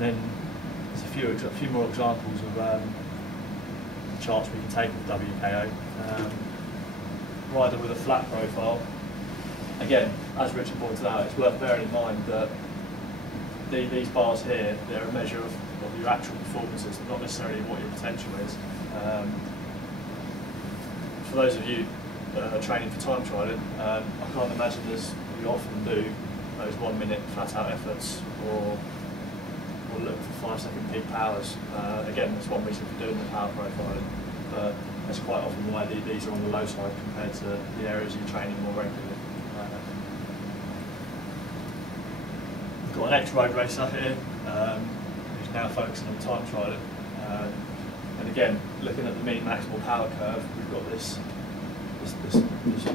And then there's a few more examples of charts we can take of WKO. Rider with a flat profile. Again, as Richard pointed out, it's worth bearing in mind that these bars here, they're a measure of your actual performances, not necessarily what your potential is. For those of you that are training for time trialing, I can't imagine as you often do those 1 minute flat out efforts or look for 5 second peak powers. Again, that's one reason for doing the power profiling, but that's quite often why these are on the low side compared to the areas you're training more regularly. We've got an ex-road racer here who's now focusing on time trialing. And again, looking at the mean maximal power curve, we've got this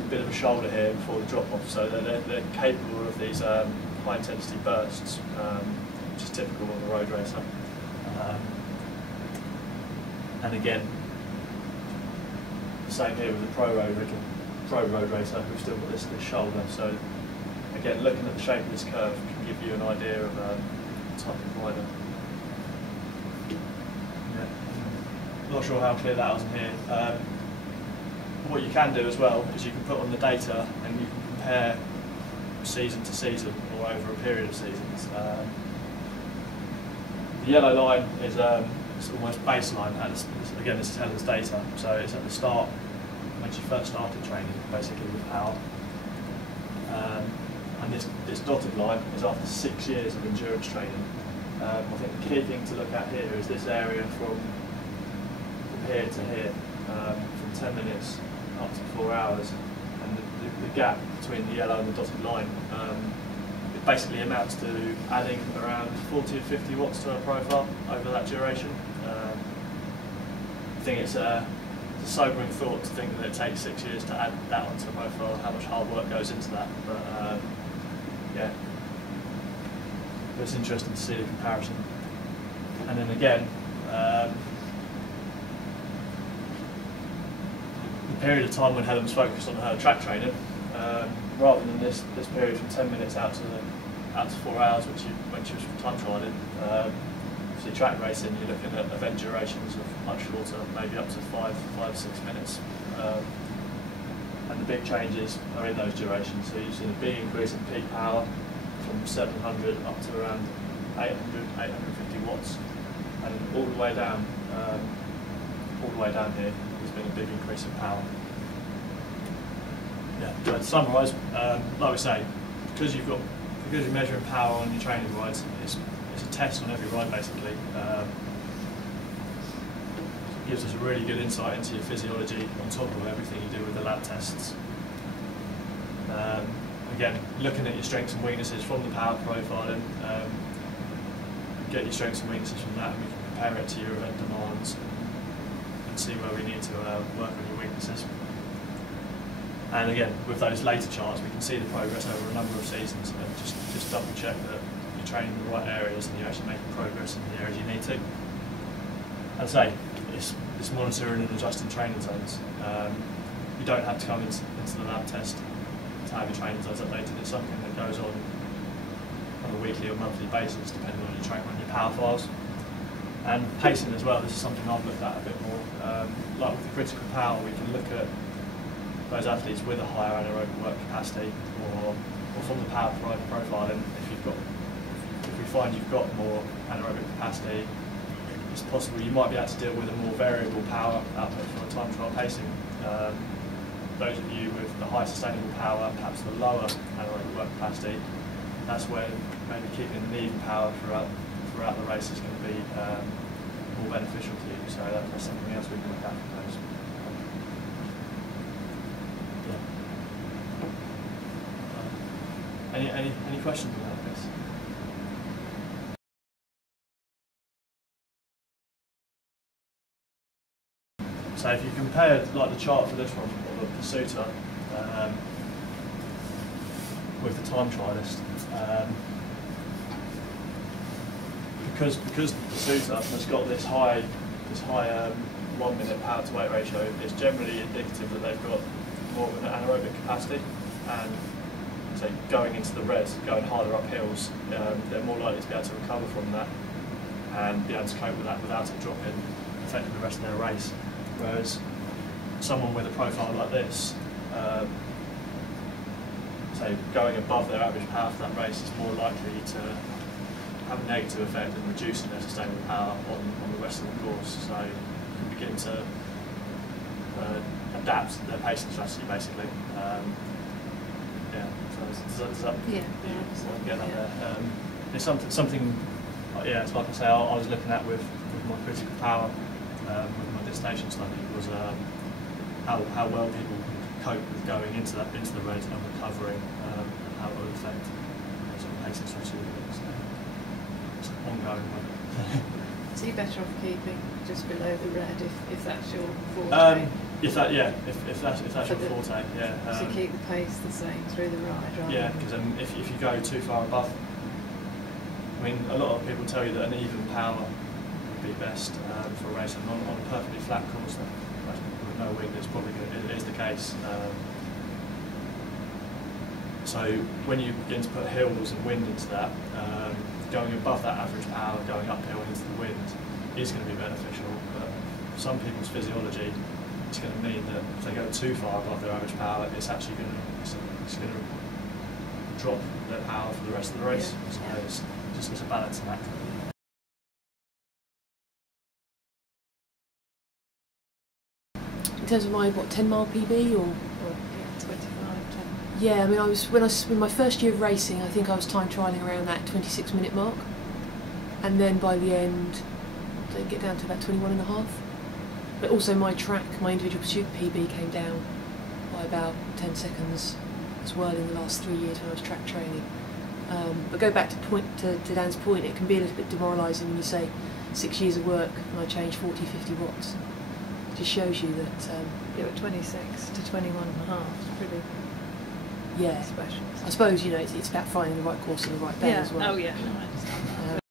bit of a shoulder here before the drop off, so they're capable of these high intensity bursts, which is typical of a road racer. And again, the same here with the pro road racer who've still got this shoulder. So again, looking at the shape of this curve can give you an idea of the type of rider. Not sure how clear that was in here. What you can do as well is you can put on the data and you can compare season to season or over a period of seasons. The yellow line is it's almost baseline. Again, this is Helen's data, so it's at the start when she first started training, basically with power. And this dotted line is after 6 years of endurance training. I think the key thing to look at here is this area from here to here, from 10 minutes up to 4 hours, and the gap between the yellow and the dotted line, it basically amounts to adding around 40 to 50 watts to a profile over that duration. I think it's a sobering thought to think that it takes 6 years to add that onto a profile, how much hard work goes into that, but yeah, it's interesting to see the comparison. And then again, the period of time when Helen was focused on her track training, rather than this period from 10 minutes out to 4 hours, when she was time trialing. So track racing, you're looking at event durations of much shorter, maybe up to 5-6 minutes. And the big changes are in those durations. So you've seen a big increase in peak power from 700 up to around 800, 850 watts, and all the way down here, there's been a big increase in power. Yeah. So to summarise, like we say, because you're measuring power on your training rides, it's a test on every ride basically. It gives us a really good insight into your physiology on top of everything you do with the lab tests. Again, looking at your strengths and weaknesses from the power profiling, get your strengths and weaknesses from that, and we can compare it to your event demands and see where we need to work on your weaknesses. And again, with those later charts, we can see the progress over a number of seasons, and just double check that you're training in the right areas and you're actually making progress in the areas you need to. As I say, it's monitoring and adjusting training zones. You don't have to come into the lab test to have your training zones updated. It's something that goes on a weekly or monthly basis, depending on your power files. And pacing as well, this is something I've looked at a bit more. Like with the critical power, we can look at those athletes with a higher anaerobic work capacity, or from the power profiling, if we find you've got more anaerobic capacity, it's possible you might be able to deal with a more variable power output from a time trial pacing. Those of you with the high sustainable power, perhaps the lower anaerobic work capacity, that's where maybe keeping an even power throughout the race is going to be more beneficial to you. So that's something else we can look at for those. Yeah. Any questions about this? So if you compare like the chart for this one, or the pursuiter, with the time trialist, because the pursuiter has got this high 1 minute power to weight ratio, it's generally indicative that they've got more of an anaerobic capacity, and so going into the res, going harder up hills, they're more likely to be able to recover from that and be able to cope with that without it dropping, affecting the rest of their race. Whereas someone with a profile like this, say going above their average power for that race, is more likely to have a negative effect in reducing their sustainable power on the rest of the course. So you can begin to adapt their pacing strategy, basically. Yeah. So does that yeah. get that there? It's something. Yeah, it's like I say, I was looking at with my critical power, with my dissertation study, was how well people cope with going into the race and recovering, and how it will affect sort of pacing strategy. It's ongoing. So you're better off keeping just below the red if that's your forte. If that's your forte, yeah. So keep the pace the same through the ride, right? Yeah, because if you go too far above, I mean, a lot of people tell you that an even power would be best for a race, and on a perfectly flat course with no wind, it's probably it is the case. So when you begin to put hills and wind into that, going above that average power, going uphill into the wind, is going to be beneficial. But for some people's physiology, it's going to mean that if they go too far above their average power, it's actually going to drop their power for the rest of the race. Yeah. So it's a balancing act. In terms of my 10-mile PB or yeah, 25, 10. Yeah, I mean, in my first year of racing, I think I was time trialling around that 26-minute mark, and then by the end, I get down to about 21.5. But also my individual pursuit PB came down by about 10 seconds as well in the last 3 years when I was track training. But go back to Dan's point, it can be a little bit demoralising when you say 6 years of work and I change 40, 50 watts. It just shows you that... You're at 26 to 21.5, it's pretty special. I suppose, it's about finding the right course on the right day as well. Oh yeah, no, I understand that.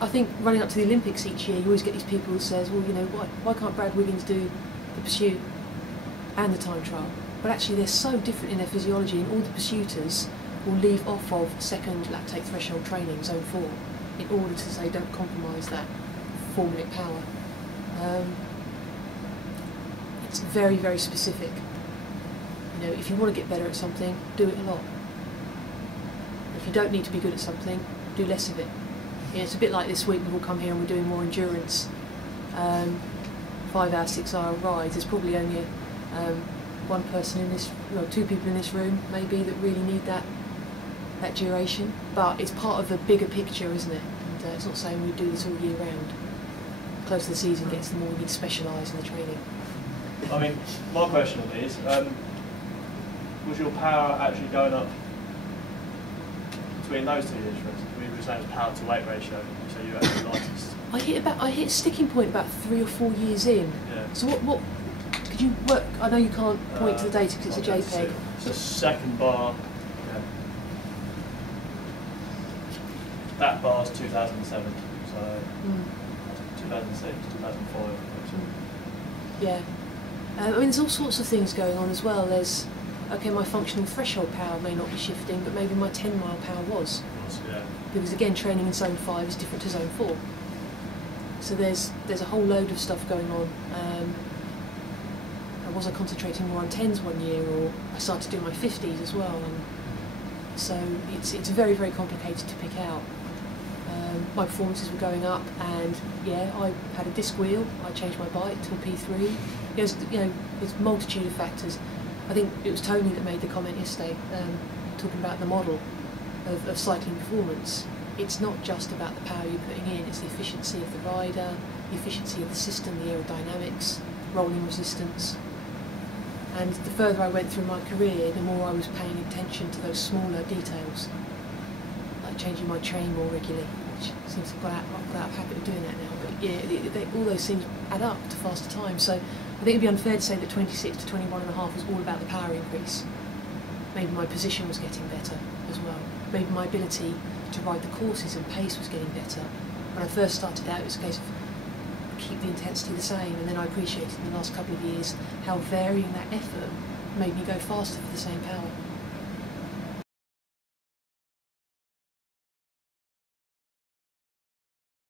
I think running up to the Olympics each year, you always get these people who says, well, why can't Brad Wiggins do the pursuit and the time trial? But actually they're so different in their physiology, and all the pursuiters will leave off of second lactate threshold training, zone 4, in order to say don't compromise that 4-minute power. It's very, very specific. If you want to get better at something, do it a lot. If you don't need to be good at something, do less of it. It's a bit like this week, we've all come here and we're doing more endurance, 5-hour, 6-hour rides. There's probably only one person in this, 2 people in this room maybe that really need that duration. But it's part of the bigger picture, isn't it? And it's not saying we do this all year round. The closer the season gets, the more we need to specialise in the training. I mean, my question on these, was your power actually going up between those 2 years, for instance? We were saying power to weight ratio, so you actually lightest. I hit a sticking point about 3 or 4 years in. Yeah. So what could you work? I know you can't point to the data because it's a JPEG. So second bar, that bar's 2007, so 2006, 2005. Yeah. I mean, there's all sorts of things going on as well. There's, my functional threshold power may not be shifting, but maybe my 10-mile power was. Yeah. Because again, training in zone 5 is different to zone 4. So there's a whole load of stuff going on. Was I concentrating more on 10s one year, or I started doing my 50s as well? And so it's very, very complicated to pick out. My performances were going up, and I had a disc wheel. I changed my bike to a P3. There's a multitude of factors. I think it was Tony that made the comment yesterday, talking about the model of cycling performance. It's not just about the power you're putting in, it's the efficiency of the rider, the efficiency of the system, the aerodynamics, rolling resistance. And the further I went through my career, the more I was paying attention to those smaller details, like changing my train more regularly, which seems to have got out of habit of doing that now. But all those things add up to faster time. So I think it'd be unfair to say that 26 to 21.5 was all about the power increase. Maybe my position was getting better as well. Maybe my ability to ride the courses and pace was getting better. When I first started out, it was a case of keep the intensity the same, and then I appreciated in the last couple of years how varying that effort made me go faster for the same power.